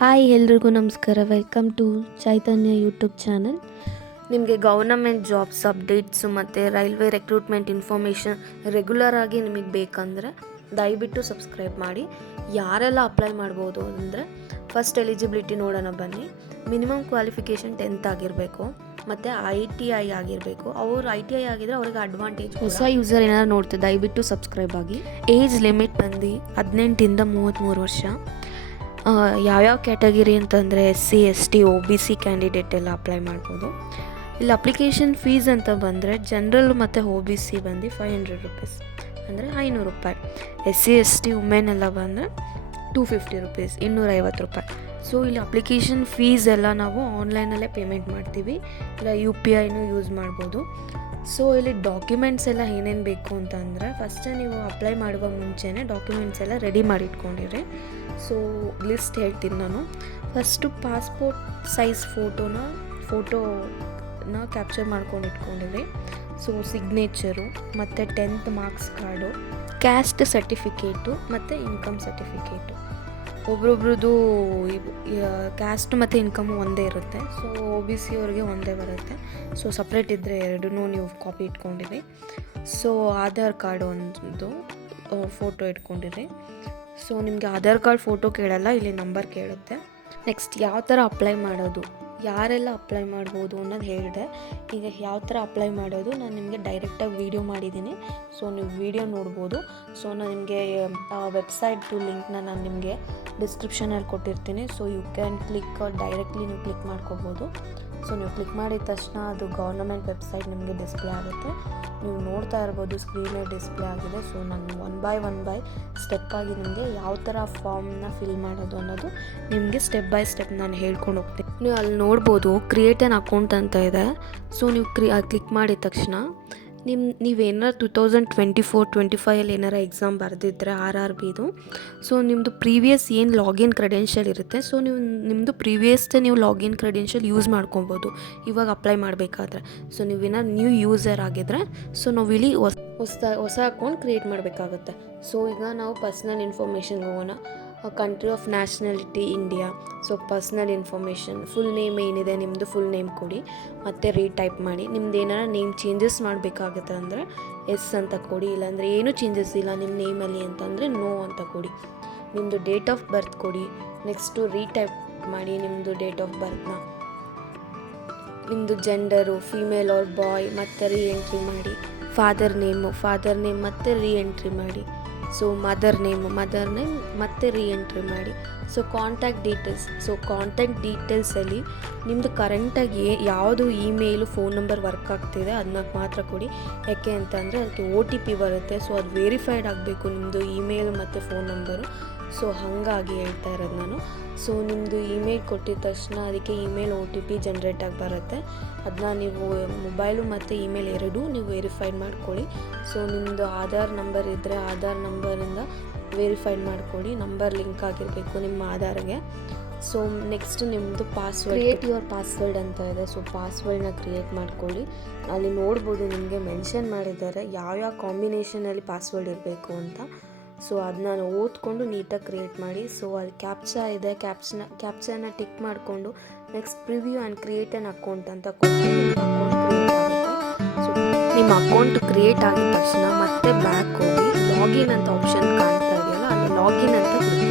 Hi ಎಲ್ರಿಗೂ ನಮಸ್ಕಾರ. Welcome to Chaitanya YouTube channel. ನಿಮಗೆ ಗೌರ್ನಮೆಂಟ್ ಜಾಬ್ಸ್ ಅಪ್ಡೇಟ್ಸು ಮತ್ತು ರೈಲ್ವೆ ರೆಕ್ರೂಟ್ಮೆಂಟ್ ಇನ್ಫಾರ್ಮೇಷನ್ ರೆಗ್ಯುಲರ್ ಆಗಿ ನಿಮಗೆ ಬೇಕಂದರೆ ದಯವಿಟ್ಟು ಸಬ್ಸ್ಕ್ರೈಬ್ ಮಾಡಿ. ಯಾರೆಲ್ಲ ಅಪ್ಲೈ ಮಾಡ್ಬೋದು ಅಂದರೆ ಫಸ್ಟ್ ಎಲಿಜಿಬಿಲಿಟಿ ನೋಡೋಣ ಬನ್ನಿ. ಮಿನಿಮಮ್ ಕ್ವಾಲಿಫಿಕೇಷನ್ 10th ಆಗಿರಬೇಕು ಮತ್ತು ITI ಆಗಿರಬೇಕು. ಅವರು ITI ಆಗಿದ್ರೆ ಅವ್ರಿಗೆ ಅಡ್ವಾಂಟೇಜ್. ಹೊಸ ಯೂಸರ್ ಏನಾದ್ರು ನೋಡ್ತೀವಿ ದಯವಿಟ್ಟು ಸಬ್ಸ್ಕ್ರೈಬ್ ಆಗಿ. ಏಜ್ ಲಿಮಿಟ್ ಬಂದು 18ಇಂದ 33 ವರ್ಷ. ಯಾವ್ಯಾವ ಕ್ಯಾಟಗಿರಿ ಅಂತಂದರೆ SC ST OBC ಕ್ಯಾಂಡಿಡೇಟ್ ಎಲ್ಲ ಅಪ್ಲೈ ಮಾಡ್ಬೋದು. ಇಲ್ಲಿ ಅಪ್ಲಿಕೇಶನ್ ಫೀಸ್ ಅಂತ ಬಂದರೆ ಜನರಲ್ ಮತ್ತು OBC ಬಂದು 500 ರುಪೀಸ್ ಅಂದರೆ 500 ರೂಪಾಯಿ. SC ST ವುಮೆನ್ ಎಲ್ಲ ಬಂದರೆ 250 ರುಪೀಸ್ 250 ರೂಪಾಯಿ. ಸೊ ಇಲ್ಲಿ ಅಪ್ಲಿಕೇಶನ್ ಫೀಸ್ ಎಲ್ಲ ನಾವು ಆನ್ಲೈನಲ್ಲೇ ಪೇಮೆಂಟ್ ಮಾಡ್ತೀವಿ, ಇಲ್ಲ UPIನೂ ಯೂಸ್ ಮಾಡ್ಬೋದು. ಸೊ ಇಲ್ಲಿ ಡಾಕ್ಯುಮೆಂಟ್ಸ್ ಎಲ್ಲ ಏನೇನು ಬೇಕು ಅಂತ ಅಂದರೆ ಫಸ್ಟೇ ನೀವು ಅಪ್ಲೈ ಮಾಡುವ ಮುಂಚೆನೇ ಡಾಕ್ಯುಮೆಂಟ್ಸ್ ಎಲ್ಲ ರೆಡಿ ಮಾಡಿ ಇಟ್ಕೊಂಡಿರಿ. ಸೊ ಲಿಸ್ಟ್ ಹೇಳ್ತೀನಿ ನಾನು. ಫಸ್ಟು ಪಾಸ್ಪೋರ್ಟ್ ಸೈಜ್ ಫೋಟೋನ ಕ್ಯಾಪ್ಚರ್ ಮಾಡ್ಕೊಂಡು ಇಟ್ಕೊಂಡಿರಿ. ಸೊ ಸಿಗ್ನೇಚರು ಮತ್ತು 10th marks card, caste certificate ಮತ್ತು ಇನ್ಕಮ್ ಸರ್ಟಿಫಿಕೇಟು. ಒಬ್ರೊಬ್ರದ್ದು ಕ್ಯಾಸ್ಟ್ ಮತ್ತು ಇನ್ಕಮು ಒಂದೇ ಇರುತ್ತೆ. ಸೊ OBC ಅವ್ರಿಗೆ ಒಂದೇ ಬರುತ್ತೆ. ಸೊ ಸಪ್ರೇಟ್ ಇದ್ದರೆ ಎರಡನ್ನೂ ನೀವು ಕಾಪಿ ಇಟ್ಕೊಂಡಿರಿ. ಸೊ ಆಧಾರ್ ಕಾರ್ಡ್ ಒಂದು ಫೋಟೋ ಇಟ್ಕೊಂಡಿರಿ. ಸೊ ನಿಮಗೆ ಆಧಾರ್ ಕಾರ್ಡ್ ಫೋಟೋ ಕೇಳಲ್ಲ, ಇಲ್ಲಿ ನಂಬರ್ ಕೇಳುತ್ತೆ. ನೆಕ್ಸ್ಟ್ ಯಾವ ಥರ ಅಪ್ಲೈ ಮಾಡೋದು, ಯಾರೆಲ್ಲ ಅಪ್ಲೈ ಮಾಡ್ಬೋದು ಅನ್ನೋದು ಹೇಳಿದೆ. ಈಗ ಯಾವ ಥರ ಅಪ್ಲೈ ಮಾಡೋದು ನಾನು ನಿಮಗೆ ಡೈರೆಕ್ಟಾಗಿ ವೀಡಿಯೋ ಮಾಡಿದ್ದೀನಿ. ಸೊ ನೀವು ವೀಡಿಯೋ ನೋಡ್ಬೋದು. ಸೊ ನಾನು ನಿಮಗೆ ವೆಬ್ಸೈಟು ಲಿಂಕ್ನ ನಾನು ನಿಮಗೆ ಡಿಸ್ಕ್ರಿಪ್ಷನಲ್ಲಿ ಕೊಟ್ಟಿರ್ತೀನಿ. So you can click directly ನೀವು ಕ್ಲಿಕ್ ಮಾಡ್ಕೋಬೋದು. ಸೊ ನೀವು ಕ್ಲಿಕ್ ಮಾಡಿದ ತಕ್ಷಣ ಅದು ಗೌರ್ನಮೆಂಟ್ ವೆಬ್ಸೈಟ್ ನಿಮಗೆ ಡಿಸ್ಪ್ಲೇ ಆಗುತ್ತೆ. ನೀವು ನೋಡ್ತಾ ಇರ್ಬೋದು ಸ್ಕ್ರೀನೇ ಡಿಸ್ಪ್ಲೇ ಆಗಿದೆ. ಸೊ ನಾನು ಒನ್ ಬೈ ಸ್ಟೆಪ್ ಆಗಿ ನಿಮಗೆ ಯಾವ ಥರ ಫಾರ್ಮ್ನ ಫಿಲ್ ಮಾಡೋದು ಅನ್ನೋದು ನಿಮಗೆ ಸ್ಟೆಪ್ ಬೈ ಸ್ಟೆಪ್ ನಾನು ಹೇಳ್ಕೊಂಡು ಹೋಗ್ತೀನಿ. ನೀವು ಅಲ್ಲಿ ನೋಡ್ಬೋದು ಕ್ರಿಯೇಟ್ ಆನ್ ಅಕೌಂಟ್ ಅಂತ ಇದೆ. ಸೊ ನೀವು ಕ್ಲಿಕ್ ಮಾಡಿದ ತಕ್ಷಣ ನೀವೇನಾರು 2024-25 ಏನಾರ ಎಕ್ಸಾಮ್ ಬರೆದಿದ್ರೆ RRBದು, ಸೊ ನಿಮ್ಮದು ಪ್ರೀವಿಯಸ್ ಏನು ಲಾಗಿನ್ ಕ್ರೆಡೆನ್ಷಿಯಲ್ ಇರುತ್ತೆ, ಸೊ ನೀವು ನಿಮ್ಮದು ಪ್ರೀವಿಯಸ್ದೇ ನೀವು ಲಾಗಿನ್ ಕ್ರೆಡೆನ್ಷಿಯಲ್ ಯೂಸ್ ಮಾಡ್ಕೊಬೋದು ಇವಾಗ ಅಪ್ಲೈ ಮಾಡಬೇಕಾದ್ರೆ. ಸೊ ನೀವೇನಾರು ನ್ಯೂ ಯೂಸರ್ ಆಗಿದ್ರೆ ಸೊ ನಾವು ಇಲ್ಲಿ ಹೊಸ ಅಕೌಂಟ್ ಕ್ರಿಯೇಟ್ ಮಾಡಬೇಕಾಗತ್ತೆ. ಸೊ ಈಗ ನಾವು ಪರ್ಸ್ನಲ್ ಇನ್ಫಾರ್ಮೇಷನ್ ಹೋಗೋಣ. Country of nationality India. So personal information full name ಏನಿದೆ ನಿಮ್ಮದು ಫುಲ್ ನೇಮ್ ಕೊಡಿ, ಮತ್ತು ರೀಟೈಪ್ ಮಾಡಿ. ನಿಮ್ದು ಏನಾರ ನೇಮ್ ಚೇಂಜಸ್ ಮಾಡಬೇಕಾಗುತ್ತೆ ಅಂದರೆ ಎಸ್ ಅಂತ ಕೊಡಿ, ಇಲ್ಲಾಂದರೆ ಏನೂ ಚೇಂಜಸ್ ಇಲ್ಲ ನಿಮ್ಮ ನೇಮಲ್ಲಿ ಅಂತಂದರೆ ನೋ ಅಂತ ಕೊಡಿ. ನಿಮ್ಮದು ಡೇಟ್ ಆಫ್ ಬರ್ತ್ ಕೊಡಿ. ನೆಕ್ಸ್ಟು ರೀಟೈಪ್ ಮಾಡಿ ನಿಮ್ಮದು ಡೇಟ್ ಆಫ್ ಬರ್ತ್ನ, ನಿಮ್ಮದು ಜೆಂಡರು ಫೀಮೇಲ್ ಆರ್ ಬಾಯ್ ಮತ್ತು ರೀಎಂಟ್ರಿ ಮಾಡಿ. ಫಾದರ್ ನೇಮ್ ಮತ್ತು ರೀಎಂಟ್ರಿ ಮಾಡಿ. ಸೊ ಮದರ್ ನೇಮ್ ಮತ್ತೆ ರೀಎಂಟ್ರಿ ಮಾಡಿ. ಸೊ ಕಾಂಟ್ಯಾಕ್ಟ್ ಡೀಟೇಲ್ಸಲ್ಲಿ ನಿಮ್ಮದು ಕರೆಂಟಾಗಿ ಯಾವುದು ಇಮೇಲು ಫೋನ್ ನಂಬರ್ ವರ್ಕ್ ಆಗ್ತಿದೆ ಅದನ್ನ ಮಾತ್ರ ಕೊಡಿ. ಯಾಕೆ ಅಂತಂದರೆ ಅದಕ್ಕೆ OTP ಬರುತ್ತೆ. ಸೊ ಅದು ವೆರಿಫೈಡ್ ಆಗಬೇಕು ನಿಮ್ಮದು ಇಮೇಲ್ ಮತ್ತು ಫೋನ್ ನಂಬರು. ಸೊ ಹಾಗಾಗಿ ಹೇಳ್ತಾ ಇರೋದು ನಾನು. ಸೊ ನಿಮ್ಮದು ಇಮೇಲ್ ಕೊಟ್ಟಿದ ತಕ್ಷಣ ಅದಕ್ಕೆ ಇಮೇಲ್ OTP ಜನ್ರೇಟ್ ಆಗಿ ಬರುತ್ತೆ. ಅದನ್ನ ನೀವು ಮೊಬೈಲು ಮತ್ತು ಇಮೇಲ್ ಎರಡೂ ನೀವು ವೆರಿಫೈಡ್ ಮಾಡ್ಕೊಳ್ಳಿ. ಸೊ ನಿಮ್ಮದು ಆಧಾರ್ ನಂಬರ್ ಇದ್ದರೆ ಆಧಾರ್ ನಂಬರಿಂದ ವೆರಿಫೈಡ್ ಮಾಡ್ಕೊಳ್ಳಿ. ನಂಬರ್ ಲಿಂಕ್ ಆಗಿರಬೇಕು ನಿಮ್ಮ ಆಧಾರ್ಗೆ. ಸೊ ನೆಕ್ಸ್ಟ್ ನಿಮ್ಮದು ಕ್ರಿಯೇಟ್ ಯುವರ್ ಪಾಸ್ವರ್ಡ್ ಅಂತ ಇದೆ. ಸೊ ಪಾಸ್ವರ್ಡ್ನ ಕ್ರಿಯೇಟ್ ಮಾಡ್ಕೊಳ್ಳಿ. ಅಲ್ಲಿ ನೋಡ್ಬೋದು ನಿಮಗೆ ಮೆನ್ಷನ್ ಮಾಡಿದ್ದಾರೆ ಯಾವ್ಯಾವ ಕಾಂಬಿನೇಷನಲ್ಲಿ ಪಾಸ್ವರ್ಡ್ ಇರಬೇಕು ಅಂತ. ಸೊ ಅದನ್ನ ಓದ್ಕೊಂಡು ನೀಟಾಗಿ ಕ್ರಿಯೇಟ್ ಮಾಡಿ. ಸೊ ಅಲ್ಲಿ ಕ್ಯಾಪ್ಚಾ ಇದೆ, ಕ್ಯಾಪ್ಚಾನ ಟಿಕ್ ಮಾಡಿಕೊಂಡು next preview and create on account ಅಂತ ಕೊಟ್ಟು ನಿಮ್ಮ ಅಕೌಂಟ್ ಕ್ರಿಯೇಟ್ ಆಗಿದ ತಕ್ಷಣ ಮತ್ತೆ ಬ್ಯಾಕ್ ಹೋಗಿ ಲಾಗಿನ್ ಅಂತ ಆಪ್ಷನ್ ಕಾಣ್ತಾ ಇದೆಯಲ್ಲ, ಅಲ್ಲಿ ಲಾಗಿನ್ ಅಂತ ಕ್ಲಿಕ್